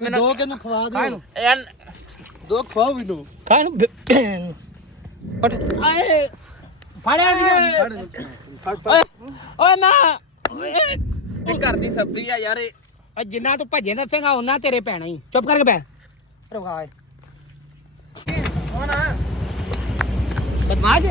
ਦੋ ਕਿਨੂੰ ਖਵਾ ਦਿਓ ਯਾਰ ਦੋ ਖਵਾਓ ਮੈਨੂੰ ਖਾਣ ਉੱਠ ਆਏ ਫੜਿਆ ਨਹੀਂ ਓਏ ਨਾ ਇਹ ਘਰ ਦੀ ਸਬਜ਼ੀ ਆ ਯਾਰ ਇਹ ਜਿੰਨਾ ਤੂੰ ਭੱਜੇ ਦੱਸੇਗਾ ਉਹਨਾਂ ਤੇਰੇ ਪੈਣਾ ਹੀ ਚੁੱਪ ਕਰਕੇ ਬੈ ਰੁਕਾ ਹੁਣ ਬਦਮਾਸ਼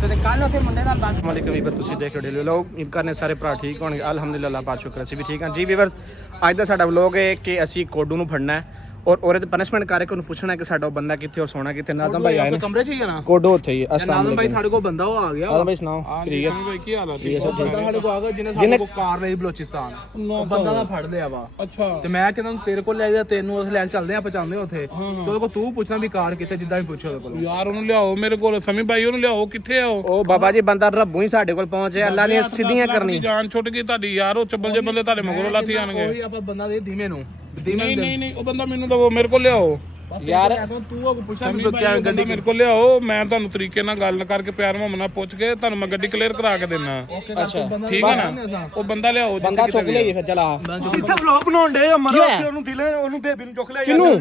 ਤੇ ਕੱਲ ਉੱਥੇ ਮੁੰਡੇ ਨਾਲ ਬਾਤ ਵਾਲੇਕੁਮ ਵੀਵਰ ਤੁਸੀਂ ਦੇਖ ਰਹੇ ਹੋ ਲੋਕ ਉਮੀਦ ਕਰਨੇ ਸਾਰੇ ਭਰਾ ਠੀਕ ਹੋਣਗੇ ਅਲਹਮਦੁਲਿਲਾ ਅੱਲਾਹ ਪਾਕ ਸ਼ੁਕਰ ਅਸੀਂ ਵੀ ਠੀਕ ਹਾਂ ਜੀ ਵੀਵਰਸ ਅੱਜ ਦਾ ਸਾਡਾ ਵਲੋਗ ਹੈ ਕਿ ਅਸੀਂ ਕੋਡੂ ਨੂੰ ਫੜਨਾ ਹੈ ਔਰ ਉਹਦੇ ਤੇ ਪਨਿਸ਼ਮੈਂਟ ਕਰਕੇ ਉਹਨੂੰ ਪੁੱਛਣਾ ਕਿ ਸਾਡਾ ਬੰਦਾ ਕਿੱਥੇ ਔਰ ਸੋਣਾ ਕਿੱਥੇ ਨਾਜ਼ਮ ਭਾਈ ਆਏ ਨੇ ਕਮਰੇ 'ਚ ਹੀ ਆ ਨਾ ਕੋਡੂ ਉੱਥੇ ਹੀ ਅਸਲਾਮ ਨਾਜ਼ਮ ਭਾਈ ਸਾਡੇ ਕੋਲ ਬੰਦਾ ਉਹ ਆ ਗਿਆ ਨਾਜ਼ਮ ਭਾਈ ਸੁਣਾਓ ਠੀਕ ਹੈ ਕੀ ਹਾਲ ਆ ਬੰਦਾ ਸਾਡੇ ਕੋਲ ਆ ਗਿਆ ਜਿਹਨੇ ਸਾਡੇ ਕੋਲ ਕਾਰ ਲਈ ਬਲੋਚਿਸਤਾਨ ਉਹ ਬੰਦਾ ਦਾ ਫੜ ਲਿਆ ਵਾ ਅੱਛਾ ਤੇ ਮੈਂ ਕਹਿੰਦਾ ਤੇਰੇ ਕੋਲ ਲੈ ਗਿਆ ਤੈਨੂੰ ਉੱਥੇ ਲੈ ਕੇ ਚੱਲਦੇ ਆਪਾਂ ਚੱਲਦੇ ਉੱਥੇ ਤੇ ਉਹਦੇ ਕੋਲ ਤੂੰ ਪੁੱਛਣਾ ਵੀ ਕਾਰ ਕਿੱਥੇ ਜਿੱਦਾਂ ਵੀ ਪੁੱਛੋ ਉਹਦੇ ਕੋਲ ਯਾਰ ਉਹਨੂੰ ਲਿਆਓ ਮੇਰੇ ਕੋਲ ਸਮੀ ਭਾਈ ਉਹਨੂੰ ਲਿਆਓ ਕਿੱਥੇ ਆ ਉਹ ਬਾਬਾ ਜੀ ਬੰਦਾ ਰੱਬੂ ਹੀ ਸਾਡੇ ਕੋਲ ਪਹੁੰਚੇ ਅੱਲਾ ਦੀਆਂ ਸਿੱਧੀਆਂ ਕਰਨੀ ਜਾਨ ਛੁੱਟ ਗਈ ਤੁਹਾਡੀ ਯਾਰ ਉਹ ਚੱਬਲ ਜੇ ਬੰਦੇ ਤੁਹਾਡੇ ਮਗਰੋਂ ਲਾਥੀ ਆਣਗੇ ਉਹੀ ਆਪਾਂ ਬੰਦਾ ਦੇ ਧੀਮੇ ਨੂੰ ਨਹੀਂ ਉਹ ਬੰਦਾ ਮੈਨੂੰ ਦਵੋ ਮੇਰੇ ਕੋਲ ਲਿਆਓ ਯਾਰ ਤੂੰ ਉਹ ਪੁੱਛਣਾ ਵੀ ਗੱਡੀ ਮੇਰੇ ਕੋਲ ਲਿਆਓ ਮੈਂ ਤੁਹਾਨੂੰ ਤਰੀਕੇ ਨਾਲ ਗੱਲ ਕਰਕੇ ਪਿਆਰ ਮੁਹੱਬਤ ਨਾਲ ਪੁੱਛ ਕੇ ਤੁਹਾਨੂੰ ਮੈਂ ਗੱਡੀ ਕਲੀਅਰ ਕਰਾ ਕੇ ਦੇਣਾ ਅੱਛਾ ਠੀਕ ਹੈ ਨਾ ਉਹ ਬੰਦਾ ਲਿਆਓ ਬੰਦਾ ਚੁੱਕ ਲਿਆਈ ਫਿਰ ਚਲਾ ਇੱਥੇ ਵਲੌਗ ਬਣਾਉਣ ਡੇ ਮਰੋ ਉਹਨੂੰ ਦਿਲੇ ਉਹਨੂੰ ਬੇਬੀ ਨੂੰ ਚੁੱਕ ਲਿਆ ਕਿਨੂੰ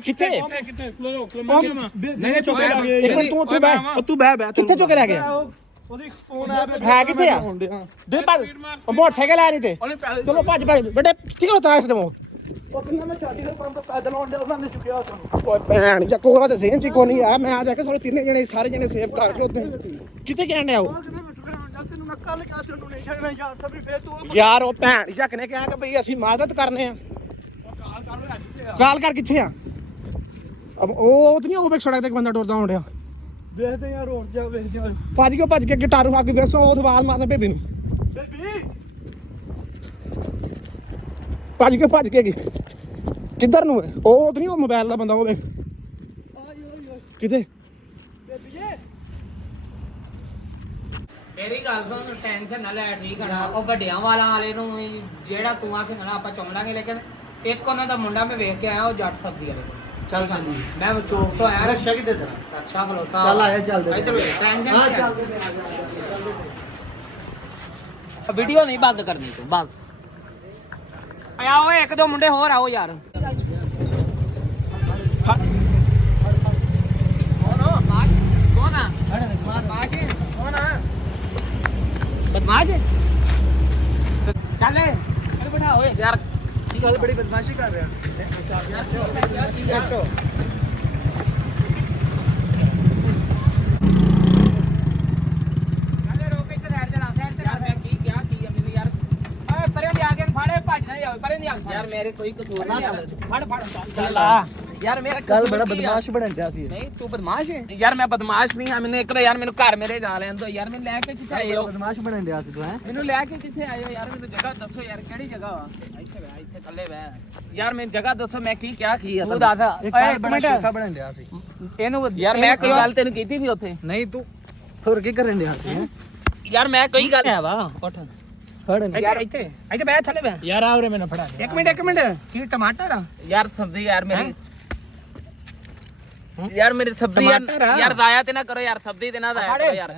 ਕਿੱਥੇ ਕਿੱਥੇ ਨਹੀਂ ਚੁੱਕ ਲਿਆ ਇੱਕ ਮਿੰਟ ਤੂੰ ਉੱਥੇ ਬਹਿ ਤੂੰ ਬਹਿ ਕਿੱਥੇ ਚੁੱਕ ਲੈ ਗਿਆ ਉਹਦੀ ਫੋਨ ਆ ਹੈ ਕਿੱਥੇ ਆ ਦੇ ਪਾ ਉਹ ਮੋਟਰਸਾਈਕਲ ਆ ਨਹੀਂ ਤੇ ਚਲੋ ਭੱਜ ਬੇਟੇ ਠੀਕ ਹੋ ਤਾਸ਼ ਦਮੋ ਉਹ ਕਿੰਨਾ ਮੈਂ ਛਾਤੀ ਦੇ ਪੰਪ ਪੈਦਲ ਆਉਣ ਦੇ ਉਹਨਾਂ ਨੇ ਚੁੱਕਿਆ ਸਾਨੂੰ ਓਏ ਭੈਣ ਜਾ ਕੋਰਾ ਤੇ ਸੇਨ ਚ ਕੋ ਨਹੀਂ ਆ ਮੈਂ ਆ ਜਾ ਕੇ ਸਾਰੇ ਤਿੰਨੇ ਜਣੇ ਸਾਰੇ ਜਣੇ ਸੇਵ ਕਰ ਲੋ ਉੱਤੇ ਕਿੱਥੇ ਕਹਿਣ ਡਿਆ ਉਹ ਤੈਨੂੰ ਮੈਂ ਕੱਲ ਕਿਹਾ ਸੀ ਤੂੰ ਨਹੀਂ ਛੱਡਣਾ ਯਾਰ ਸਭੀ ਫੇਰ ਤੂੰ ਯਾਰ ਉਹ ਭੈਣ ਜੱਕ ਨੇ ਕਿਹਾ ਕਿ ਬਈ ਅਸੀਂ ਮਦਦ ਕਰਨੇ ਆ ਕਾਲ ਕਰ ਕਿੱਥੇ ਆ ਅਬ ਉਹ ਤੇ ਨਹੀਂ ਉਹ ਵੇਖ ਸੜਕ ਤੇ ਬੰਦਾ ਟੁਰਦਾ ਹੋਣ ਡਿਆ ਵੇਖਦੇ ਯਾਰ ਰੋਡ ਜਾ ਵੇਖਦੇ ਆ ਭੱਜ ਕੇ ਗਿਟਾਰੂ ਅੱਗੇ ਵੇਸੋ ਉਹ ਆਵਾਜ਼ ਮਾਰਦਾ ਬੇਬੀ ਨੂੰ ਬੇਬੀ ਭੱਜ ਕੇ ਕਿੱਧਰ ਨੂੰ ਹੈ ਉਹ ਤੇ ਨਹੀਂ ਉਹ ਮੋਬਾਈਲ ਦਾ ਬੰਦਾ ਉਹ ਵੇਖ ਕਿੱਥੇ ਮੇਰੀ ਗੱਲ ਤੋਂ ਟੈਨਸ਼ਨ ਨਾ ਲੈ ਠੀਕ ਹੈ ਨਾ ਉਹ ਵੱਡਿਆਂ ਵਾਲੇ ਨੂੰ ਵੀ ਜਿਹੜਾ ਤੂੰ ਆ ਕੇ ਨਾ ਆਪਾਂ ਚੁੰਮ ਲਾਂਗੇ ਲੇਕਿਨ ਇੱਕ ਉਹਨਾਂ ਦਾ ਮੁੰਡਾ ਮੈਂ ਵੇਖ ਕੇ ਆਇਆ ਉਹ ਜੱਟ ਸਬਜ਼ੀ ਵਾਲੇ ਚੱਲ ਚੱਲੀ ਮੈਂ ਚੌਕ ਤੋਂ ਆਇਆ ਰਕਸ਼ਾ ਕਿੱਥੇ ਤੇਰਾ ਰਕਸ਼ਾ ਖਲੋਤਾ ਚੱਲ ਆਇਆ ਚੱਲਦੇ ਇੱਧਰ ਵੇਖ ਟੈਨਸ਼ਨ ਹਾਂ ਨਾ ਚੱਲਦੇ ਵੀਡੀਓ ਨਹੀਂ ਬੰਦ ਕਰਨੀ ਤੂੰ ਬੰਦ ਆਇਆ ਓਏ ਇੱਕ ਦੋ ਮੁੰਡੇ ਹੋਰ ਆਓ ਯਾਰ ਬਦਮਾਸ਼ ਚੱਲੇ ਅਰੇ ਬਣਾ ਓਏ ਯਾਰ ਕੀ ਗੱਲ ਬੜੀ ਬਦਮਾਸ਼ੀ ਕਰ ਰਿਹਾ ਯਾਰ ਮੇਰੇ ਕੋਈ ਕਸੂਰ ਨਹੀਂ ਫੜ ਚੱਲ ਆ ਯਾਰ ਮੇਰਾ ਕੱਲ ਬੜਾ ਬਦਮਾਸ਼ ਬਣਨ ਰਿਹਾ ਸੀ ਨਹੀਂ ਤੂੰ ਬਦਮਾਸ਼ ਹੈ ਯਾਰ ਮੈਂ ਬਦਮਾਸ਼ ਨਹੀਂ ਹਾਂ ਮੈਨੂੰ ਇੱਕ ਤਾਂ ਯਾਰ ਮੈਨੂੰ ਘਰ ਮੇਰੇ ਜਾ ਲੈਣ ਦੋ ਯਾਰ ਮੈਨੂੰ ਲੈ ਕੇ ਕਿੱਥੇ ਆਏ ਹੋ ਬਦਮਾਸ਼ ਬਣਨ ਰਿਹਾ ਸੀ ਤੂੰ ਹੈ ਮੈਨੂੰ ਲੈ ਕੇ ਕਿੱਥੇ ਆਏ ਹੋ ਯਾਰ ਮੈਨੂੰ ਜਗ੍ਹਾ ਦੱਸੋ ਯਾਰ ਕਿਹੜੀ ਜਗ੍ਹਾ ਵਾ ਇੱਥੇ ਥੱਲੇ ਬਹਿ ਯਾਰ ਮੈਨੂੰ ਜਗ੍ਹਾ ਦੱਸੋ ਮੈਂ ਕੀ ਕਿਹਾ ਕੀ ਆ ਤੂੰ ਦੱਸ ਇੱਕ ਬੜਾ ਸ਼ੋਖਾ ਬਣਨ ਰਿਹਾ ਸੀ ਇਹਨੂੰ ਯਾਰ ਮੈਂ ਕੋਈ ਗੱਲ ਤੈਨੂੰ ਕੀਤੀ ਸੀ ਉੱਥੇ ਨਹੀਂ ਤੂੰ ਹੋਰ ਕੀ ਕਰਨ ਰਿਹਾ ਸੀ ਯਾਰ ਮੈਂ ਕੋਈ ਗੱਲ ਹੈ ਵਾ ਉੱਠ ਫੜ ਯਾਰ ਇੱਥੇ ਬਹਿ ਥੱਲੇ ਬਹਿ ਯਾਰ ਆਵਰੇ ਮੈਨੂੰ ਫੜਾ ਇੱਕ ਮਿੰਟ ਕੀ ਟਮਾਟਰ ਆ ਯਾਰ ਸਬਜ਼ੀ ਯਾਰ ਮੇਰੀ ਯਾਰ ਮੇਰੀ ਸਬਜ਼ੀ ਯਾਰ ਦਾਇਆ ਤੇ ਨਾ ਕਰੋ ਯਾਰ ਸਬਜ਼ੀ ਤੇ ਨਾ ਦਾਇਆ ਕਰੋ ਯਾਰ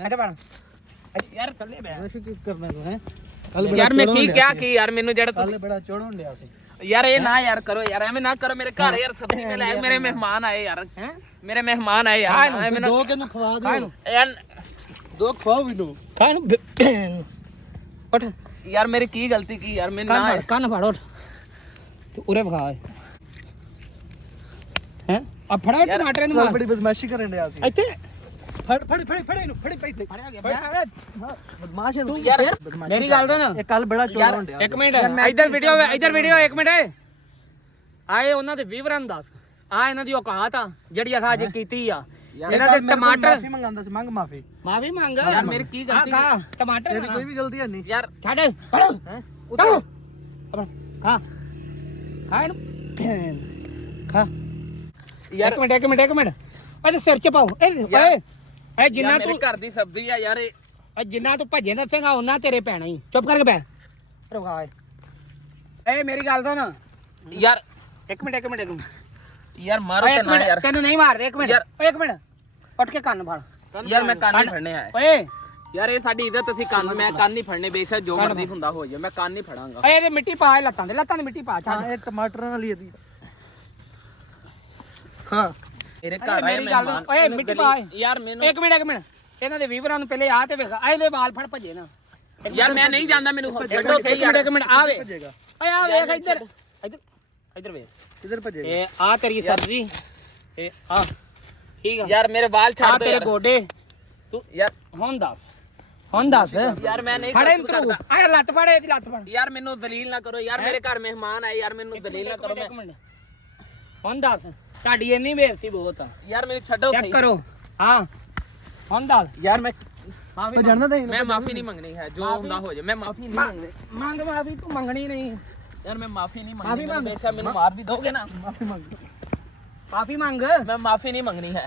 ਯਾਰ ਥੱਲੇ ਬਹਿ ਕੀ ਕਰਨਾ ਤੂੰ ਹੈ ਯਾਰ ਮੈਂ ਕੀ ਕਿਹਾ ਕੀ ਯਾਰ ਮੈਨੂੰ ਜਿਹੜਾ ਕੱਲ ਬੜਾ ਚੋੜਨ ਲਿਆ ਸੀ ਯਾਰ ਇਹ ਨਾ ਯਾਰ ਕਰੋ ਯਾਰ ਐਵੇਂ ਨਾ ਕਰੋ ਮੇਰੇ ਘਰ ਯਾਰ ਸਬਜ਼ੀ ਮੈਂ ਲੈ ਮੇਰੇ ਮਹਿਮਾਨ ਆਏ ਯਾਰ ਮੇਰੇ ਮਹਿਮਾਨ ਆਏ ਯਾਰ ਦੋ ਕਿਨੂੰ ਖਵਾ ਦਿਓ ਯਾਰ ਦੋ ਖਵਾਓ ਮੈਨੂੰ ਖਾਣ ਉੱਠ ਯਾਰ ਮੇਰੀ ਕੀ ਗਲਤੀ ਕੀ ਯਾਰ ਮੈਂ ਨਾ ਕੰਨ ਫੜ ਉੱਠ ਤੂੰ ਉਰੇ ਭਗਾ ਹੈ ਆ ਫੜਾ ਟਮਾਟਰ ਨੂੰ ਬੜੀ ਬਦਮਾਸ਼ੀ ਕਰਨ ਰਿਹਾ ਸੀ ਇੱਥੇ ਫੜ ਇਹਨੂੰ ਫੜ ਫੜਿਆ ਗਿਆ ਬਦਮਾਸ਼ ਹੈ ਤੂੰ ਯਾਰ ਮੇਰੀ ਗੱਲ ਸੁਣ ਇਹ ਕੱਲ ਬੜਾ ਚੋੜਨ ਰਿਹਾ ਇੱਕ ਮਿੰਟ ਇੱਧਰ ਵੀਡੀਓ ਇੱਕ ਮਿੰਟ ਆਏ ਉਹਨਾਂ ਦੇ ਵਿਵਰਨ ਦੱਸ ਆ ਇਹਨਾਂ ਦੀ ਔਕਾਤ ਆ ਜਿਹੜੀ ਅਸਾਂ ਅੱਜ ਕੀਤੀ ਆ ਇਹਨਾਂ ਦੇ ਟਮਾਟਰ ਮਾਫੀ ਮੰਗਾਂਦਾ ਸੀ ਮੰਗ ਮਾਫੀ ਮੰਗ ਯਾਰ ਮੇਰੀ ਕੀ ਗਲਤੀ ਟਮਾਟਰ ਤੇਰੀ ਕੋਈ ਵੀ ਗਲਤੀ ਨਹੀਂ ਯਾਰ ਛੱਡ ਫੜ ਖਾ ਖਾ ਇਹਨੂੰ ਖਾ ਯਾਰ ਇੱਕ ਮਿੰਟ ਓਏ ਸਿਰ ਚ ਪਾਓ ਓਏ ਜਿੰਨਾ ਤੂੰ ਘਰ ਦੀ ਸਬਜ਼ੀ ਆ ਯਾਰ ਇਹ ਜਿੰਨਾ ਤੂੰ ਭੱਜੇ ਦੱਸੇਗਾ ਉਹਨਾਂ ਤੇਰੇ ਪੈਣਾ ਹੀ ਚੁੱਪ ਕਰਕੇ ਬੈ ਰੁਕਾ ਏ ਮੇਰੀ ਗੱਲ ਸੁਣ ਯਾਰ ਇੱਕ ਮਿੰਟ ਯਾਰ ਮਾਰੋ ਤੇ ਨਾ ਯਾਰ ਤੈਨੂੰ ਨਹੀਂ ਮਾਰਦੇ ਇੱਕ ਮਿੰਟ ਉੱਠ ਕੇ ਕੰਨ ਫੜ ਯਾਰ ਮੈਂ ਕੰਨ ਨਹੀਂ ਫੜਨੇ ਆ ਓਏ ਯਾਰ ਇਹ ਸਾਡੀ ਇੱਜ਼ਤ ਅਸੀਂ ਕੰਨ ਮੈਂ ਕੰਨ ਨਹੀਂ ਫੜਨੇ ਬੇਸ਼ੱਕ ਜੋ ਮਰਜ਼ੀ ਹੁੰਦਾ ਹੋ ਜਾਏ ਮੈਂ ਕੰਨ ਨਹੀਂ ਫੜਾਂਗਾ ਏ ਇਹਦੇ ਮਿੱਟੀ ਪਾ ਇਹ ਲੱਤਾਂ ਦੇ ਮਿੱਟੀ ਪਾ ਛੱਡ ਇਹ ਟਮਾਟਰਾਂ ਵਾਲੀ ਇਹਦੀ ਹਾਂ ਮੇਰੇ ਘਰ ਆਏ ਮੇਰੀ ਗੱਲ ਮਹਿਮਾਨ ਓਏ ਮਿੱਟੀ ਪਾ ਯਾਰ ਮੈਨੂੰ ਇੱਕ ਮਿੰਟ ਇਹਨਾਂ ਦੇ ਵੀਵਰਾਂ ਨੂੰ ਪਹਿਲੇ ਆ ਤੇ ਵੇਖ ਇਹਦੇ ਵਾਲ ਫੜ ਭੱਜੇ ਨਾ ਯਾਰ ਮੈਂ ਨਹੀਂ ਜਾਂਦਾ ਮੈਨੂੰ ਛੱਡੋ ਸਹੀ ਯਾਰ ਇੱਕ ਮਿੰਟ ਆ ਵੇ ਓਏ ਆ ਵੇਖ ਇੱਧਰ ਵੇਖ ਕਿੱਧਰ ਭੱਜੇਗਾ ਇਹ ਆ ਤੇਰੀ ਸਬਜ਼ੀ ਇਹ ਆ ਠੀਕ ਆ ਯਾਰ ਮੇਰੇ ਵਾਲ ਆ ਛੱਡ ਦੇ ਤੇਰੇ ਯਾਰ। ਗੋਡੇ ਤੂੰ ਯਾਰ ਹੁਣ ਦੱਸ ਯਾਰ ਮੈਂ ਨਹੀਂ ਫੜੇ ਕਰ ਤੂੰ ਸਕਦਾ ਆ ਲੱਤ ਫੜ ਇਹਦੀ ਲੱਤ ਫੜ ਯਾਰ ਮੈਨੂੰ ਦਲੀਲ ਨਾ ਕਰੋ ਯਾਰ ਮੇਰੇ ਘਰ ਮਹਿਮਾਨ ਆਏ ਯਾਰ ਮੈਨੂੰ ਦਲੀਲ ਨਾ ਕਰੋ ਇੱਕ ਮਿੰਟ ਹੁਣ ਦੱਸ ਤੁਹਾਡੀ ਇੰਨੀ ਬੇਇੱਜ਼ਤੀ ਬਹੁਤ ਆ ਯਾਰ ਮੈਨੂੰ ਛੱਡੋ ਚੈੱਕ ਕਰੋ ਹਾਂ ਹੁਣ ਦੱਸ ਯਾਰ ਮੈਂ ਤੂੰ ਜਾਣਦਾ ਨਹੀਂ ਮੈਂ ਮਾਫੀ ਨਹੀਂ ਮੰਗਣੀ ਹੈ ਜੋ ਹੁੰਦਾ ਹੋ ਜਾਏ ਮੈਂ ਮਾਫੀ ਨਹੀਂ ਮੰਗਣੀ ਮੰਗ ਮਾਫੀ ਤੂੰ ਮੰਗਣੀ ਨਹੀਂ ਯਾਰ ਮੈਂ ਮਾਫੀ ਨਹੀਂ ਮਾਫ਼ੀ ਮੰਗਣੀ ਮੰਗ। ਬੇਸ਼ੱਕ ਮੈਨੂੰ ਮਾਰ ਵੀ ਦੋਗੇ ਨਾ ਮਾਫੀ ਮੰਗ ਮੈਂ ਮਾਫੀ ਨਹੀਂ ਮੰਗਣੀ ਹੈ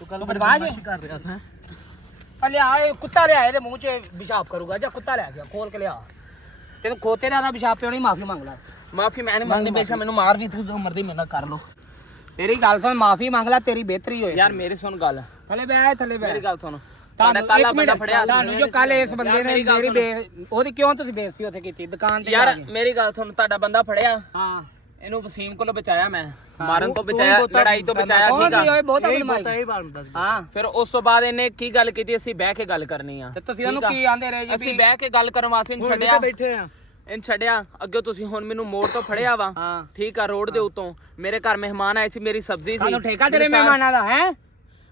ਤੂੰ ਬਦਮਾਸ਼ ਕਰ ਰਿਹਾ ਸੀ ਲਿਆ ਇਹ ਕੁੱਤਾ ਲਿਆ ਇਹਦੇ ਮੂੰਹ 'ਚ ਪਿਸ਼ਾਬ ਕਰੂਗਾ ਜਾਂ ਕੁੱਤਾ ਲੈ ਗਿਆ ਖੋਲ ਕੇ ਲਿਆ ਤੈਨੂੰ ਖੋਤੇ ਦਾ ਪਿਸ਼ਾਬ ਪਿਉਣੀ ਮਾਫੀ ਮੰਗ ਲੈ ਮਾਫੀ ਮੈਂ ਨਹੀਂ ਮੰਗਣੀ ਬੇਸ਼ੱਕ ਮੈਨੂੰ ਮਾਰ ਵੀ ਤੂੰ ਜੋ ਮਰਜ਼ੀ ਮੇਰੇ ਨਾਲ ਕਰ ਲੋ ਤੇਰੀ ਗੱਲ ਸੁਣ ਮਾਫੀ ਮੰਗ ਲੈ ਤੇਰੀ ਬਿਹਤਰੀ ਹੋਏ ਯਾਰ ਮੇਰੀ ਸੁਣ ਗੱਲ ਥੱਲੇ ਬਹਿ ਮੇਰੀ ਗੱਲ ਸੁਣ ਤੁਹਾਡਾ ਤੁਹਾਨੂੰ ਕਾਲਾ ਇੱਕ ਬੰਦਾ ਮਿੰਟ, ਫੜਿਆ ਤੁਹਾਨੂੰ ਜੋ ਕੱਲ ਇਸ ਬੰਦੇ ਨੇ ਮੇਰੀ ਗੱਲ ਮੇਰੀ ਉਹਦੀ ਕਿਉਂ ਤੁਸੀਂ ਬੇਇੱਜ਼ਤੀ ਉੱਥੇ ਕੀਤੀ ਦੁਕਾਨ ਤੇ ਯਾਰ ਜਾ ਕੇ? ਮੇਰੀ ਗੱਲ ਸੁਣ ਤੁਹਾਡਾ ਬੰਦਾ ਫੜਿਆ ਹਾਂ ਇਹਨੂੰ ਵਸੀਮ ਕੋਲੋਂ ਬਚਾਇਆ ਮੈਂ ਮਾਰਨ ਤੋਂ ਬਚਾਇਆ ਲੜਾਈ ਤੋਂ ਬਚਾਇਆ ਕੌਣ ਠੀਕ ਸੀ ਆ ਓਏ ਬਹੁਤਾ ਇਹ ਬਦਮਾਸ਼ ਪਤਾ ਹੀ ਬਣਦਾ ਸੀ ਹਾਂ ਫਿਰ ਉਸ ਤੋਂ ਬਾਅਦ ਇਹਨੇ ਕੀ ਗੱਲ ਕੀਤੀ ਅਸੀਂ ਬਹਿ ਕੇ ਗੱਲ ਕਰਨੀ ਆ ਤੇ ਤੁਸੀਂ ਉਹਨੂੰ ਠੀਕ ਆ? ਕੀ ਆਂਦੇ ਰਹੇ ਜੀ ਅਸੀਂ ਬਹਿ ਕੇ ਗੱਲ ਕਰਨ ਵਾਸਤੇ ਇਹਨੂੰ ਛੱਡਿਆ ਬੈਠੇ ਆ ਇਹਨੂੰ ਛੱਡਿਆ ਅੱਗੇ ਤੁਸੀਂ ਹੁਣ ਮੈਨੂੰ ਮੋੜ ਤੋਂ ਫੜਿਆ ਵਾ ਹਾਂ ਠੀਕ ਆ ਰੋਡ ਦੇ ਉੱਤੋਂ ਮੇਰੇ ਘਰ ਮਹਿਮਾਨ ਆਏ ਸੀ ਮੇਰੀ ਸਬਜ਼ੀ ਸੀ ਸਾਨੂੰ ਠੇਕਾ ਤੇਰੇ ਮੈਨੂੰ ਮਹਿਮਾਨਾਂ ਦਾ ਹੈ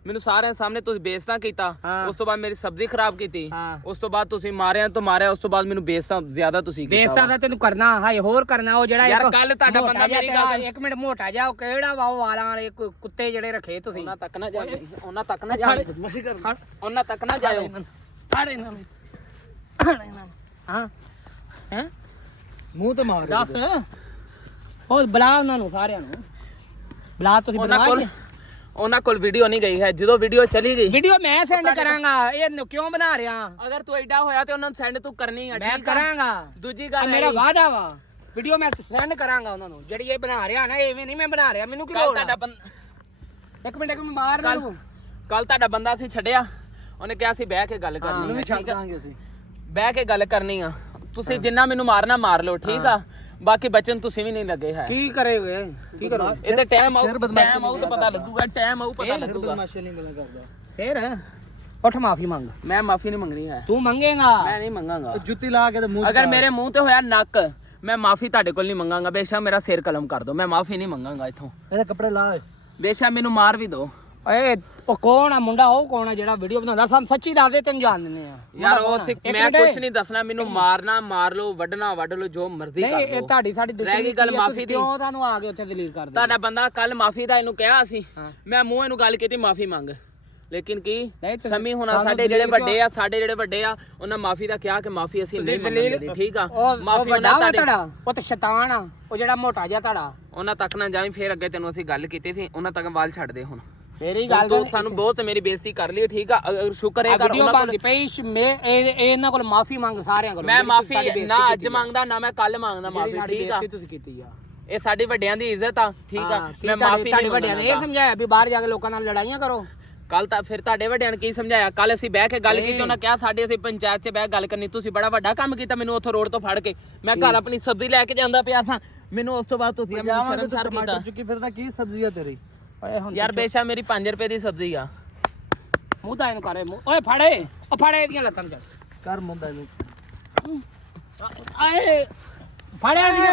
ਮੈਨੂੰ ਸਾਰਿਆਂ ਸਾਹਮਣੇ ਤੁਸੀਂ ਬੇਇੱਜ਼ਤੀ ਕੀਤਾ ਹਾਂ। ਉਸ ਤੋਂ ਬਾਅਦ ਮੇਰੀ ਸਬਜ਼ੀ ਖਰਾਬ ਕੀਤੀ ਹਾਂ। ਉਸ ਤੋਂ ਬਾਅਦ ਤੁਸੀਂ ਮਾਰਿਆ ਤੋਂ ਮਾਰਿਆ ਉਸ ਤੋਂ ਬਾਅਦ ਮੈਨੂੰ ਬੇਇੱਜ਼ਤੀ ਜ਼ਿਆਦਾ ਤੁਸੀਂ ਕੀਤਾ ਬੇਇੱਜ਼ਤੀ ਦਾ ਤੈਨੂੰ ਕਰਨਾ ਹਾਏ ਹੋਰ ਕਰਨਾ ਉਹ ਜਿਹੜਾ ਯਾਰ ਇੱਕ ਕੱਲ੍ਹ ਤੁਹਾਡਾ ਮੋਟਾ ਬੰਦਾ ਜਿਹਾ ਮੇਰੀ ਗੱਲ ਤੇਰਾ ਇੱਕ ਮਿੰਟ ਮੋਟਾ ਜਾ ਉਹ ਕਿਹੜਾ ਵਾ ਉਹ ਵਾਲਾਂ ਵਾਲੇ ਕੁੱਤੇ ਜਿਹੜੇ ਰੱਖੇ ਤੁਸੀਂ ਉਹਨਾਂ ਤੱਕ ਨਾ ਜਾਇਓ ਉਹਨਾਂ ਤੱਕ ਨਾ ਜਾਇਓ ਮਸੀ ਕਰ ਉਹਨਾਂ ਤੱਕ ਨਾ ਜਾਇਓ ਫੜ ਇਹਨਾਂ ਨੂੰ ਹਾਂ ਹੈ ਮੂੰਹ ਤੇ ਮਾਰ ਦੱਸ ਉਹ ਬੁਲਾ ਉਹਨਾਂ ਨੂੰ ਸਾਰਿਆਂ ਨੂੰ ਬੁਲਾ ਤੁਸੀਂ ਉਹਨਾਂ ਕੋਲ ਵੀਡੀਓ ਨਹੀਂ ਗਈ ਹੈ ਜਦੋਂ ਵੀਡੀਓ ਚਲੀ ਗਈ ਵੀਡੀਓ ਮੈਂ ਸੈਂਡ ਕਰਾਂਗਾ ਇਹ ਕਿਉਂ ਬਣਾ ਰਿਹਾ ਅਗਰ ਤੂੰ ਐਡਾ ਹੋਇਆ ਤੇ ਉਹਨਾਂ ਨੂੰ ਸੈਂਡ ਤੂੰ ਕਰਨੀ ਆ ਮੈਂ ਠੀਕ ਆ ਕਰਾਂਗਾ ਦੂਜੀ ਆ ਗੱਲ ਮੇਰਾ ਵਾਅਦਾ ਵਾ ਵੀਡੀਓ ਮੈਂ ਸੈਂਡ ਕਰਾਂਗਾ ਉਹਨਾਂ ਨੂੰ ਜਿਹੜੀ ਇਹ ਬਣਾ ਰਿਹਾ ਨਾ ਐਵੇਂ ਨਹੀਂ ਮੈਂ ਬਣਾ ਰਿਹਾ ਮੈਨੂੰ ਕੀ ਕੱਲ ਲੋੜ ਤੁਹਾਡਾ ਆ ਇੱਕ ਮਿੰਟ ਮਾਰ ਦੇ ਨੂੰ ਕੱਲ ਤੁਹਾਡਾ ਬੰਦਾ ਸੀ ਛੱਡਿਆ ਉਹਨੇ ਕਿਹਾ ਸੀ ਬਹਿ ਕੇ ਗੱਲ ਕਰਨੀ ਉਹਨੂੰ ਆ ਵੀ ਛੱਡ ਠੀਕ ਆ ਦਾਂਗੇ ਅਸੀਂ ਬਹਿ ਕੇ ਗੱਲ ਕਰਨੀ ਆ ਤੁਸੀਂ ਜਿੰਨਾ ਮੈਨੂੰ ਮਾਰਨਾ ਮਾਰ ਲਓ ਠੀਕ ਆ ਬਾਕੀ ਬਚਨ ਤੁਸੀਂ ਵੀ ਨਹੀਂ ਲੱਗੇ ਹੈ ਕੀ ਕਰੇਗੇ ਕੀ ਕਰੋ ਇਹ ਤੇ ਟਾਈਮ ਆਊ ਤੇ ਪਤਾ ਲੱਗੂਗਾ ਟਾਈਮ ਆਊ ਪਤਾ ਲੱਗੂਗਾ ਮਾਸ਼ਾ ਨਹੀਂ ਮਿਲਣਾ ਕਰਦਾ ਫੇਰ ਉੱਠ ਮਾਫੀ ਮੰਗ ਮੈਂ ਮਾਫੀ ਨਹੀਂ ਮੰਗਣੀ ਹੈ ਤੂੰ ਮੰਗੇਗਾ ਮੈਂ ਨਹੀਂ ਮੰਗਾਂਗਾ ਜੁੱਤੀ ਲਾ ਕੇ ਤੇ ਮੂੰਹ ਅਗਰ ਮੇਰੇ ਮੂੰਹ ਤੇ ਹੋਇਆ ਨੱਕ ਮੈਂ ਮਾਫੀ ਤੁਹਾਡੇ ਕੋਲ ਨਹੀਂ ਮੰਗਾਂਗਾ ਬੇਸ਼ੱਕ ਮੇਰਾ ਸਿਰ ਕਲਮ ਕਰ ਦਿਓ ਮੈਂ ਮਾਫੀ ਨਹੀਂ ਮੰਗਾਂਗਾ ਇੱਥੋਂ ਇਹਦੇ ਕੱਪੜੇ ਲਾ ਬੇਸ਼ੱਕ ਮੈਨੂੰ ਮਾਰ ਵੀ ਦਿਓ ਓਏ ਉਹ ਕੌਣ ਆ ਮੁੰਡਾ ਉਹ ਕੌਣ ਆ ਜਿਹੜਾ ਵੀਡੀਓ ਬਣਾਉਂਦਾ ਸਾਨੂੰ ਸੱਚੀ ਦੱਸ ਦੇ ਤੈਨੂੰ ਜਾਣ ਦਿੰਦੇ ਆ ਯਾਰ ਉਹ ਮੈਂ ਕੁਝ ਨਹੀਂ ਦੱਸਣਾ ਮੈਨੂੰ ਮਾਰਨਾ ਮਾਰ ਲਓ ਵੱਢਣਾ ਵੱਢ ਲਓ ਜੋ ਮਰਜ਼ੀ ਨਹੀਂ ਕਰ ਇਹ ਲਓ ਤੁਹਾਡੀ ਸਾਡੀ ਰਹਿ ਗਈ ਗੱਲ ਮਾਫ਼ੀ ਦੀ। ਕਿਉਂ ਤੁਹਾਨੂੰ ਆ ਕੇ ਉੱਥੇ ਦਲੀਲ ਕਰਦੇ ਤੁਹਾਡਾ ਬੰਦਾ ਕੱਲ ਮਾਫੀ ਦਾ ਇਹਨੂੰ ਕਿਹਾ ਸੀ ਹਾਂ। ਮੈਂ ਮੂੰਹ ਇਹਨੂੰ ਗੱਲ ਕੀਤੀ ਮਾਫੀ ਮੰਗ ਲੇਕਿਨ ਕੀ ਨਹੀਂ ਤੁਸੀਂ- ਸਮੀ ਹੋਣਾ ਸਾਨੂੰ ਸਾਡੇ ਜਿਹੜੇ ਦਲੀਲ ਸਾਡੇ ਜਿਹੜੇ ਵੱਡੇ ਆ ਉਹਨਾਂ ਮਾਫੀ ਦਾ ਕਿਹਾ ਕਿ ਮਾਫੀ ਅਸੀਂ ਨਹੀਂ ਦਲੀਲ- ਮੰਗਦੇ ਠੀਕ ਆ ਉਹ ਮਾਫੀ ਵੱਡਾ ਉਹਨਾਂ ਵਾ ਤੁਹਾਡੇ ਤੁਹਾਡਾ ਉਹ ਤੇ ਸ਼ੈਤਾਨ ਆ ਉਹ ਜਿਹੜਾ ਮੋਟਾ ਜਿਹਾ ਤੁਹਾਡਾ ਉਹਨਾਂ ਤੱਕ ਨਾ ਜਾਈਂ ਫੇਰ ਅੱਗੇ ਤੈਨੂੰ ਅਸੀਂ ਗੱਲ ਕੀਤੀ ਸੀ ਉਹਨਾਂ ਤੱਕ ਵਾਲ ਛੱਡ ਦੇ ਹੁਣ ਮੇਰੀ ਗੱਲ ਤੂੰ ਸਾਨੂੰ ਬਹੁਤ ਮੇਰੀ ਬੇਇੱਜ਼ਤੀ ਕਰ ਲਈ ਠੀਕ ਆ ਅਗਰ ਸ਼ੁਕਰ ਹੈ ਕਰ ਵੀਡੀਓ ਉਹਨਾਂ ਬਣਦੀ ਪਈ ਇਹ ਇਹਨਾਂ ਕੋਲ ਮਾਫੀ ਮੰਗ ਸਾਰਿਆਂ ਕੋਲ ਮੈਂ ਮਾਫੀ ਨਾ ਅੱਜ ਮੰਗਦਾ ਨਾ ਮੈਂ ਕੱਲ ਮੰਗਦਾ ਮਾਫੀ ਠੀਕ ਆ ਤੁਸੀਂ ਕੀਤੀ ਆ ਇਹ ਸਾਡੀ ਵੱਡਿਆਂ ਦੀ ਇੱਜ਼ਤ ਆ ਠੀਕ ਆ ਮੈਂ ਮਾਫੀ ਤੁਹਾਡੇ ਨਹੀਂ ਵੱਡਿਆਂ ਨੇ ਇਹ ਸਮਝਾਇਆ ਵੀ ਬਾਹਰ ਜਾ ਕੇ ਲੋਕਾਂ ਨਾਲ ਲੜਾਈਆਂ ਕਰੋ ਕੱਲ ਤਾਂ ਫਿਰ ਤੁਹਾਡੇ ਵੱਡਿਆਂ ਨੇ ਕੀ ਸਮਝਾਇਆ ਕੱਲ ਅਸੀਂ ਬਹਿ ਕੇ ਗੱਲ ਕੀਤੀ ਉਹਨਾਂ ਕਿਹਾ ਸਾਡੇ ਅਸੀਂ ਪੰਚਾਇਤ 'ਚ ਬਹਿ ਗੱਲ ਕਰਨੀ ਤੁਸੀਂ ਬੜਾ ਵੱਡਾ ਕੰਮ ਕੀਤਾ ਮੈਨੂੰ ਉੱਥੋਂ ਰੋਡ ਤੋਂ ਫੜ ਕੇ ਮੈਂ ਘਰ ਆਪਣੀ ਸਬਜ਼ੀ ਲੈ ਕੇ ਜਾਂਦਾ ਪਿਆ ਸਾਂ ਮੈਨੂੰ ਉਸ ਤੋਂ ਬਾਅਦ ਤੁਸੀਂ ਮੈਨੂੰ ਸ਼ਰਮਸਾਰ ਕੀਤਾ ਚੁੱਕੀ ਫਿਰਦਾ ਕੀ ਸਬਜ਼ੀ ਆ ਤੇਰੀ ਓਏ ਹੁਣ ਯਾਰ ਬੇਸ਼ੱਕ ਮੇਰੀ 5 ਰੁਪਏ ਦੀ ਸਬਜ਼ੀ ਆ ਮੂੰਹ ਦਾ ਇਹਨੂੰ ਕਰੇ ਓਏ ਫੜੇ ਇਹਦੀਆਂ ਲੱਤਾਂ ਨੂੰ ਚੱਲ ਕਰ ਮੁੰਡਾ ਇਹਨੂੰ ਆਏ ਫੜਿਆ ਇਹਦੀਆਂ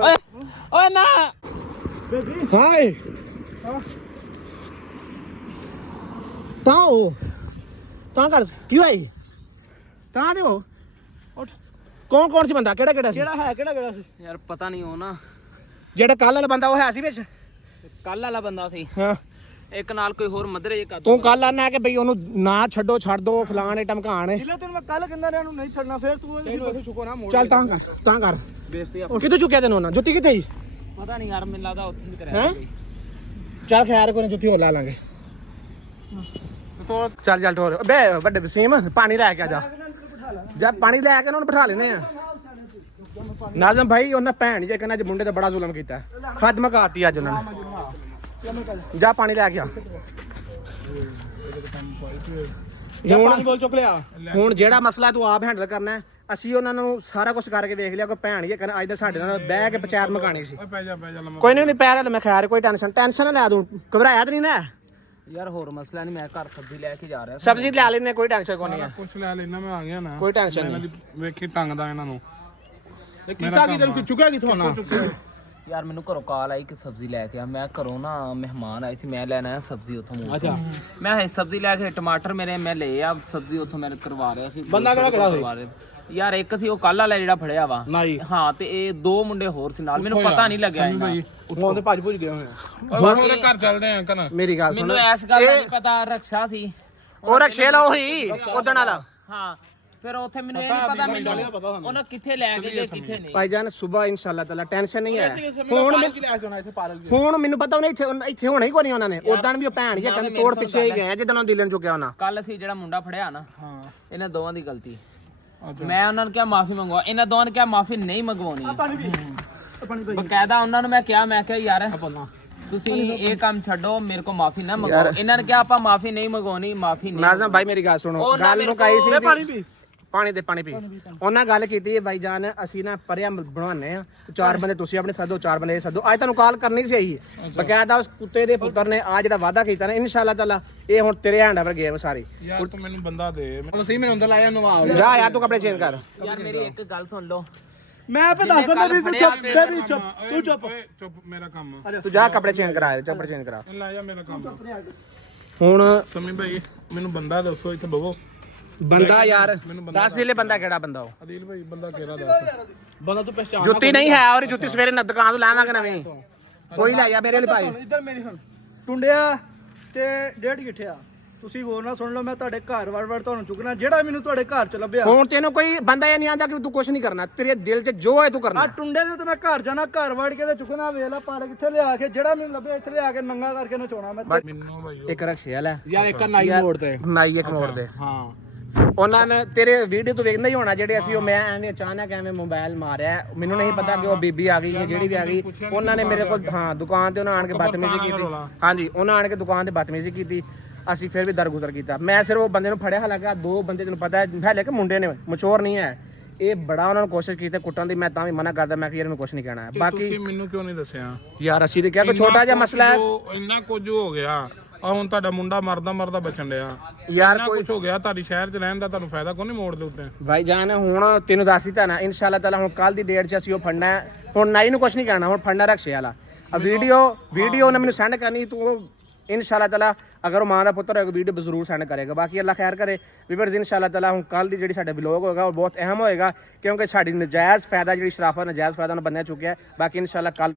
ਓਏ ਓਏ ਨਾ ਹਾਏ ਤਾਂ ਕਰ ਕੀ ਹੋਈ ਤਾਂ ਦੇ ਹੋ ਕੌਣ ਸੀ ਬੰਦਾ ਕਿਹੜਾ ਸੀ ਕਿਹੜਾ ਸੀ ਯਾਰ ਪਤਾ ਨਹੀਂ ਉਹ ਨਾ ਜਿਹੜਾ ਕੱਲ ਵਾਲਾ ਬੰਦਾ ਉਹ ਹੈ ਸੀ ਵਿੱਚ ਕੱਲ ਵਾਲਾ ਬੰਦਾ ਸੀ ਹਾਂ ਇੱਕ ਨਾਲ ਕੋਈ ਹੋਰ ਮਦਰੇ ਜੇ ਕਰ ਤੂੰ ਕੱਲ ਆਨਾ ਕਿ ਬਈ ਉਹਨੂੰ ਨਾ ਛੱਡੋ ਛੱਡ ਦੋ ਫਲਾਣੇ ਟਮਕਾਣ ਜਿੱਲੇ ਤੈਨੂੰ ਮੈਂ ਕੱਲ ਕਹਿੰਦਾ ਰਿਹਾ ਨੂੰ ਨਹੀਂ ਛੱਡਣਾ ਫੇਰ ਤੂੰ ਇਹਨੂੰ ਚੁੱਕੋ ਨਾ ਮੋੜ ਚੱਲ ਤਾਂ ਕਰ ਬੇਇੱਜ਼ਤੀ ਉਹ ਕਿੱਥੋਂ ਚੁੱਕਿਆ ਤੈਨੂੰ ਉਹਨਾਂ ਜੁੱਤੀ ਕਿੱਥੇ ਸੀ ਪਤਾ ਨਹੀਂ ਯਾਰ ਮੈਨੂੰ ਲੱਗਦਾ ਉੱਥੇ ਹੀ ਕਰਿਆ ਹੈਂ? ਚੱਲ ਖੈਰ ਕੋਈ ਨੀ, ਜੁੱਤੀ ਹੋਰ ਲਾ ਲਾਂਗੇ ਚੱਲ ਟੋਰ ਬੇ ਵੱਡੇ ਵਸੀਮ ਪਾਣੀ ਲੈ ਕੇ ਆ ਜਾ ਪਾਣੀ ਲੈ ਕੇ ਉਹਨਾਂ ਨੂੰ ਬਿਠਾ ਲੈਨੇ ਆ ਨਾਜ਼ਮ ਭਾਈ ਉਹਨਾਂ ਭੈਣ ਜੇ ਕਹਿੰਦਾ ਅੱਜ ਮੁੰਡੇ ਤੇ ਬੜਾ ਜ਼ੁਲਮ ਕੀਤਾ ਹੱਦ ਮਕਾਤੀ ਅੱਜ ਉਹਨਾਂ ਨੇ ਜਾ ਪਾਣੀ ਲੈ ਕੇ ਆ ਯਾਰ ਪਾਣੀ ਬੋਲ ਚੁੱਕ ਲਿਆ ਹੁਣ ਜਿਹੜਾ ਮਸਲਾ ਤੂੰ ਆਪ ਹੈਂਡਲ ਕਰਨਾ ਹੈ, ਅਸੀਂ ਉਹਨਾਂ ਨੂੰ ਸਾਰਾ ਕੁਝ ਕਰਕੇ ਵੇਖ ਲਿਆ। ਕੋਈ ਭੈਣ ਹੀ ਕਹਿੰਦਾ ਅੱਜ ਤਾਂ ਸਾਡੇ ਨਾਲ ਬਹਿ ਕੇ ਪੰਚਾਇਤ ਮਕਾਣੀ ਸੀ। ਓਏ ਪੈ ਜਾ ਲੰਮਾ। ਕੋਈ ਨਹੀਂ ਪੈਰ ਮੈਂ ਖੈਰ ਕੋਈ ਟੈਨਸ਼ਨ ਨਾ ਲੈ ਤੂੰ, ਘਬਰਾਇਆ ਤਾਂ ਨਹੀਂ ਨਾ? ਯਾਰ ਹੋਰ ਮਸਲਾ ਨਹੀਂ, ਮੈਂ ਘਰ ਸਬਜ਼ੀ ਲੈ ਕੇ ਜਾ ਰਿਹਾ ਸਬਜ਼ੀ ਲੈ ਲੈਨੇ, ਕੋਈ ਟੈਨਸ਼ਨ ਕੋਈ ਨਹੀਂ ਹੈ, ਕੁਛ ਲੈ ਲੈਣਾ, ਮੈਂ ਆ ਗਿਆ ਨਾ। ਕੋਈ ਟੈਨਸ਼ਨ ਇਹਨਾਂ ਨਹੀਂ। ਦੀ ਵੇਖੀ ਟੰਗਦਾ ਇਹਨਾਂ ਨੂੰ। ਕੀਤਾ ਕੀ ਤੈਨੂੰ ਚੁੱਕਿਆ ਕਿਥੋਂ ਨਾ? ਯਾਰ ਮੈਨੂੰ ਘਰੋਂ ਕਾਲ ਆਈ ਕਿ ਸਬਜ਼ੀ ਲੈ ਕੇ ਆ। ਮੈਂ ਘਰੋਂ ਨਾ ਮਹਿਮਾਨ ਆਏ ਸੀ, ਮੈਂ ਲੈਣ ਆਇਆ ਸਬਜ਼ੀ ਉੱਥੋਂ ਮੂੰਹ ਤੋਂ। ਮੈਂ ਇਹ ਸਬਜ਼ੀ ਲੈ ਕੇ ਟਮਾਟਰ ਮੇਰੇ ਮੈਂ ਲਏ ਆ, ਸਬਜ਼ੀ ਉੱਥੋਂ ਮੈਂ ਕਰਵਾ ਰਿਹਾ ਸੀ। ਬੰਦਾ ਕਿਹੜਾ ਸੀ ਯਾਰ? ਇੱਕ ਸੀ ਉਹ ਕੱਲ ਵਾਲਾ ਜਿਹੜਾ ਫੜਿਆ ਵਾ ਨਹੀਂ ਹਾਂ, ਤੇ ਇਹ 2 ਮੁੰਡੇ ਹੋਰ ਸੀ ਨਾਲ, ਮੈਨੂੰ ਪਤਾ ਨਹੀਂ ਲੱਗਿਆ ਇੰਨਾ। ਉੱਥੋਂ ਤੇ ਭੱਜ ਗਏ ਹੋਏ ਓਏ ਉਹਦੇ ਘਰ ਚੱਲਦੇ ਆਂ ਕਨ। ਮੇਰੀ ਗੱਲ ਸੁਣ, ਮੈਨੂੰ ਐਸ ਗੱਲ ਦਾ ਨਹੀਂ ਪਤਾ, ਰਕਸ਼ਾ ਸੀ ਉਹ ਰਕਸ਼ੇ ਲਾ ਉਹੀ ਉਦਣ ਵਾਲਾ। ਹਾਂ, ਫਿਰ ਉੱਥੇ ਮੈਨੂੰ ਇਹ ਨਹੀਂ ਪਤਾ ਮੈਨੂੰ ਉਹਨਾਂ ਕਿੱਥੇ ਲੈ ਕੇ ਗਏ ਕਿੱਥੇ ਨਹੀਂ। ਭਾਈਜਾਨ ਸੁਬਹ ਇਨਸ਼ਾਅੱਲਾ ਤਾਲਾ ਟੈਨਸ਼ਨ ਨਹੀਂ ਹੈ। ਹੁਣ ਕੀ ਲੈ ਜਾਣਾ ਇੱਥੇ ਪਾਰਕ ਹੁਣ ਮੈਨੂੰ ਪਤਾ ਉਹਨੇ ਇੱਥੇ ਹੋਣਾ ਹੀ ਕੋਈ ਨਹੀਂ ਉਹਨਾਂ ਨੇ। ਉਦਣ ਵੀ ਉਹ ਭੈਣ ਹੀ ਕਹਿੰਦੇ ਤੋੜ ਪਿੱਛੇ ਹੀ ਗਏ ਜਦੋਂ ਦਿਲਨ ਚੁੱਕਿਆ ਉਹਨਾਂ। ਕੱਲ ਅਸੀਂ ਜਿਹੜਾ ਮੁੰਡਾ ਫੜਿਆ ਨਾ, ਇਹਨਾਂ ਦੋਵਾਂ ਦੀ ਗਲਤੀ। ਮੈਂ ਉਹਨਾਂ ਨੂੰ ਕਿਹਾ ਮਾਫੀ ਮੰਗਵਾ, ਇਹਨਾਂ ਦੋਵਾਂ ਨੇ ਕਿਹਾ ਮਾਫੀ ਨਹੀਂ ਮੰਗਵਾਉਣੀ। ਬਕਾਇਦਾ ਉਹਨਾਂ ਨੂੰ ਮੈਂ ਕਿਹਾ ਯਾਰ ਤੁਸੀਂ ਇਹ ਕੰਮ ਛੱਡੋ, ਮੇਰੇ ਕੋ ਮਾਫੀ ਨਾ ਮੰਗਵਾਓ। ਇਹਨਾਂ ਨੇ ਕਿਹਾ ਆਪਾਂ ਮਾਫੀ ਨਹੀਂ ਮੰਗਵਾਉਣੀ, ਮਾਫੀ ਨਹੀਂ। ਨਾਜ਼ਮ ਭਾਈ ਮੇਰੀ ਗੱਲ ਸੁਣੋ, ਗੱਲ ਨੂੰ ਕਹੀ ਸੀ ਪਾਣੀ ਪੀ। ਉਹਨਾਂ ਗੱਲ ਕੀਤੀ ਹੈ ਭਾਈਜਾਨ, ਅਸੀਂ ਨਾ ਪਰਿਆ ਬਣਾਉਣੇ ਆ, 4 ਬੰਦੇ ਤੁਸੀਂ ਆਪਣੇ ਸੱਦੋ, 4 ਬੰਦੇ ਇਹ ਸੱਦੋ। ਅੱਜ ਤੁਹਾਨੂੰ ਕਾਲ ਕਰਨੀ ਸੀ ਇਹੀ ਬਕਾਇਦਾ ਉਸ ਕੁੱਤੇ ਦੇ ਪੁੱਤਰ ਨੇ ਆ ਜਿਹੜਾ ਵਾਅਦਾ ਕੀਤਾ ਨਾ, ਇਨਸ਼ਾਅੱਲਾ ਤਾਲਾ ਇਹ ਹੁਣ ਤੇਰੇ ਹੈਂਡ ਓਵਰ ਗੇਮ ਸਾਰੀ। ਯਾਰ ਤੂੰ ਮੈਨੂੰ ਬੰਦਾ ਦੇ। ਅਸੀਂ ਮੈਨੂੰ ਅੰਦਰ ਲਾਇਆ ਨਵਾਬ ਜਾ ਯਾਰ ਤੂੰ ਕੱਪੜੇ ਚੇਂਜ ਕਰ। ਯਾਰ ਮੇਰੀ ਇੱਕ ਗੱਲ ਸੁਣ ਲਓ, ਮੈਂ ਪਤਾ ਦੱਸ ਦਿੰਦਾ ਵੀ ਚੁੱਪ ਤੂੰ ਚੁੱਪ। ਓਏ ਚੁੱਪ, ਮੇਰਾ ਕੰਮ ਆ। ਤੂੰ ਜਾ ਕੱਪੜੇ ਚੇਂਜ ਕਰਾ ਦੇ, ਕੱਪੜੇ ਚੇਂਜ ਕਰਾ। ਲੈ ਜਾ, ਮੇਰਾ ਕੰਮ ਆ। ਹੁਣ ਸਮੀ ਭਾਈ ਮੈਨੂੰ ਬੰਦਾ ਦੱਸੋ, ਇੱਥੇ ਬਵੋ। ਬੰਦਾ ਯਾਰ ਦੱਸ ਦਿਲੇ ਬੰਦਾ ਕਿਹੜਾ ਬੰਦਾ ਉਹ? ਅਦੀਲ ਭਾਈ ਬੰਦਾ ਕਿਹੜਾ ਦੱਸ। ਬੰਦਾ ਤੂੰ ਪਛਾਣ ਜੁੱਤੀ ਨਹੀਂ ਹੈ, ਔਰ ਜੁੱਤੀ ਸਵੇਰੇ ਦੁਕਾਨ ਤੋਂ ਲਾਵਾਂਗੇ ਨਵੀਂ। ਕੋਈ ਲੈ ਜਾ ਮੇਰੇ ਲਈ ਭਾਈ। ਇੱਧਰ ਮੇਰੀ ਹੁਣ ਟੁੰਡਿਆ ਤੇ ਡੇਢ ਗਿੱਠਿਆ, ਤੁਸੀਂ ਹੋਰ ਨਾ ਸੁਣ ਲਓ। ਮੈਂ ਤੁਹਾਡੇ ਘਰ ਵੜ ਤੁਹਾਨੂੰ ਚੁੱਕਣਾ, ਜਿਹੜਾ ਮੈਨੂੰ ਤੁਹਾਡੇ ਘਰ ਚ ਲੱਭਿਆ। ਹੁਣ ਤੈਨੂੰ ਕੋਈ ਬੰਦਾ ਇਹ ਨਹੀਂ ਆਂਦਾ ਕਿ ਤੂੰ ਕੁਝ ਨਹੀਂ ਕਰਨਾ, ਤੇਰੇ ਦਿਲ 'ਚ ਜੋ ਹੈ ਤੂੰ ਕਰਨਾ। ਆ ਟੁੰਡੇ ਦੇ ਤੇ ਮੈਂ ਘਰ ਜਾਣਾ, ਘਰ ਵੜ ਕੇ ਤੇ ਚੁੱਕਣਾ। ਵੇਖ ਲੈ ਪਾਰਕ ਕਿੱਥੇ ਲਿਆ ਕੇ, ਜਿਹੜਾ ਮੈਨੂੰ ਲੱਭਿਆ ਇੱਥੇ ਲਿਆ ਕੇ ਨੰਗਾ ਕਰਕੇ ਨਚਾਉਣਾ ਮੈਂ। ਮੈਨੂੰ ਭਾਈ ਇੱਕ ਰਕਸ਼ੇ ਵਾਲਾ ਯਾਰ ਇੱਕ ਨਾਈ ਮੋੜ ਤੇ ਨਾਈ ਇੱਕ ਮੋੜ ਦੇ। ਹਾਂ, ਉਹਨਾਂ ਨੇ ਤੇਰੇ ਵੀਡੀਓ ਤੋਂ ਵੇਖਦਾ ਹੀ ਹੋਣਾ, ਜਿਹੜੇ ਅਸੀਂ ਉਹ ਮੈਂ ਐਵੇਂ ਅਚਾਨਕ ਐਵੇਂ ਮੋਬਾਈਲ ਮਾਰਿਆ, ਮੈਨੂੰ ਨਹੀਂ ਪਤਾ ਕਿ ਉਹ ਬੀਬੀ ਆ ਗਈ ਹੈ ਜਿਹੜੀ ਵੀ ਆ ਗਈ। ਉਹਨਾਂ ਨੇ ਮੇਰੇ ਕੋਲ ਦੁਕਾਨ ਤੇ ਉਹਨਾਂ ਆਣ ਕੇ ਬਦਤਮੀਜ਼ੀ ਕੀਤੀ। ਹਾਂਜੀ, ਉਹਨਾਂ ਆਣ ਕੇ ਦੁਕਾਨ ਤੇ ਬਦਤਮੀਜ਼ੀ ਕੀਤੀ। ਅਸੀਂ ਫਿਰ ਵੀ ਦਰਗੁਜ਼ਰ ਕੀਤਾ। ਮੈਂ ਸਿਰਫ ਉਹ ਬੰਦੇ ਨੂੰ ਫੜਿਆ, ਹਾਲਾਂਕਿ 2 ਬੰਦੇ ਤੈਨੂੰ ਪਤਾ ਹੈ ਹਲੇ ਕਿ ਮੁੰਡੇ ਨੇ ਮਚੋਰ ਨਹੀਂ ਹੈ। ਇਹ ਬੜਾ ਉਹਨਾਂ ਨੂੰ ਕੋਸ਼ਿਸ਼ ਕੀਤੀ ਕੁੱਟਣ ਦੀ, ਮੈਂ ਤਾਂ ਵੀ ਮਨਾ ਕਰਦਾ, ਮੈਂ ਕਿ ਇਹਨੂੰ ਕੁਝ ਨਹੀਂ ਕਹਿਣਾ ਹੈ। ਬਾਕੀ ਤੁਸੀਂ ਮੈਨੂੰ ਕਿਉਂ ਨਹੀਂ ਦੱਸਿਆ ਯਾਰ ਅਸੀਂ ਤੇ ਕਿਹਾ ਕੋਈ ਛੋਟਾ ਜਿਹਾ ਮਸਲਾ ਹੈ ਇੰਨਾ ਕੁਝ ਹੋ ਗਿਆ। ਆ ਹੁਣ ਤੁਹਾਡਾ ਮੁੰਡਾ ਮਰਦਾ ਬਚਣ ਡਿਆ ਯਾਰ। ਕੋਈ ਕੁਝ ਹੋ ਗਿਆ, ਤੁਹਾਡੀ ਸ਼ਹਿਰ 'ਚ ਰਹਿਣ ਦਾ ਤੁਹਾਨੂੰ ਫਾਇਦਾ ਕੋਈ ਨਹੀਂ ਮੋੜ ਦੇ ਉੱਤੇ। ਭਾਈ ਜਾਨ ਹੁਣ ਤੈਨੂੰ ਦੱਸ ਦਿੱਤਾ ਨਾ, ਇਨਸ਼ਾਅੱਲਾ ਤਾਲਾ ਹੁਣ ਕੱਲ ਦੀ ਡੇਟ 'ਚ ਅਸੀਂ ਉਹ ਫੜਨਾ ਹੈ। ਹੁਣ ਨਾਈ ਨੂੰ ਕੁਝ ਨਹੀਂ ਕਹਿਣਾ, ਹੁਣ ਫੜਨਾ ਰਕਸ਼ੇ ਵਾਲਾ। ਆ ਵੀਡੀਓ ਉਹਨੇ ਮੈਨੂੰ ਸੈਂਡ ਕਰਨੀ, ਤੂੰ ਇਨਸ਼ਾਅੱਲਾ ਤਾਲਾ ਅਗਰ ਉਹ ਮਾਂ ਦਾ ਪੁੱਤਰ ਹੋਏਗਾ ਵੀਡੀਓ ਜ਼ਰੂਰ ਸੈਂਡ ਕਰੇਗਾ। ਬਾਕੀ ਅੱਲਾ ਖੈਰ ਕਰੇ ਵੀਵਰਜ਼, ਇਨਸ਼ਾਅੱਲਾ ਤਾਲਾ ਹੁਣ ਕੱਲ ਦੀ ਜਿਹੜੀ ਸਾਡਾ ਵਲੌਗ ਹੋਏਗਾ ਉਹ ਬਹੁਤ ਅਹਿਮ ਹੋਏਗਾ, ਕਿਉਂਕਿ ਸਾਡੀ ਨਜਾਇਜ਼ ਫਾਇਦਾ ਜਿਹੜੀ ਸ਼ਰਾਫਤ ਨਜਾਇਜ਼ ਫਾਇਦਾ ਉਹਨਾਂ ਬੰਦਿਆਂ ਚੁੱਕਿਆ। ਬਾਕੀ ਇਨਸ਼ਾਅੱਲਾ ਕੱਲ